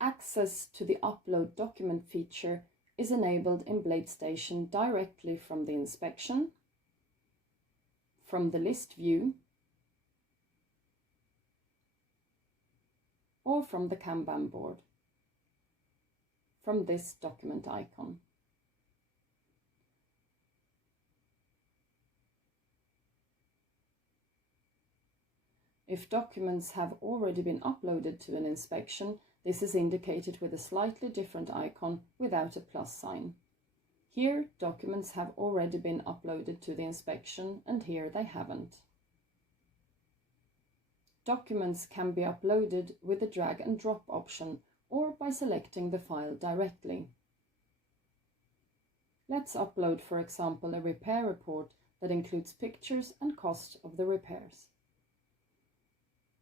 Access to the Upload Document feature is enabled in BladeStation directly from the inspection, from the list view, or from the Kanban board, from this document icon. If documents have already been uploaded to an inspection, this is indicated with a slightly different icon without a plus sign. Here, documents have already been uploaded to the inspection, and here they haven't. Documents can be uploaded with the drag and drop option or by selecting the file directly. Let's upload, for example, a repair report that includes pictures and cost of the repairs.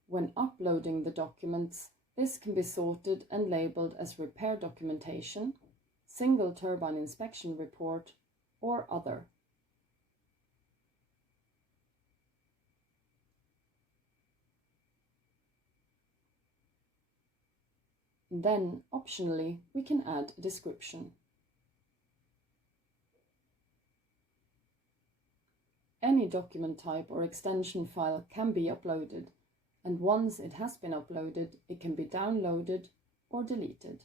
When uploading the documents, this can be sorted and labeled as repair documentation, single turbine inspection report, or other. Then, optionally, we can add a description. Any document type or extension file can be uploaded, and once it has been uploaded, it can be downloaded or deleted.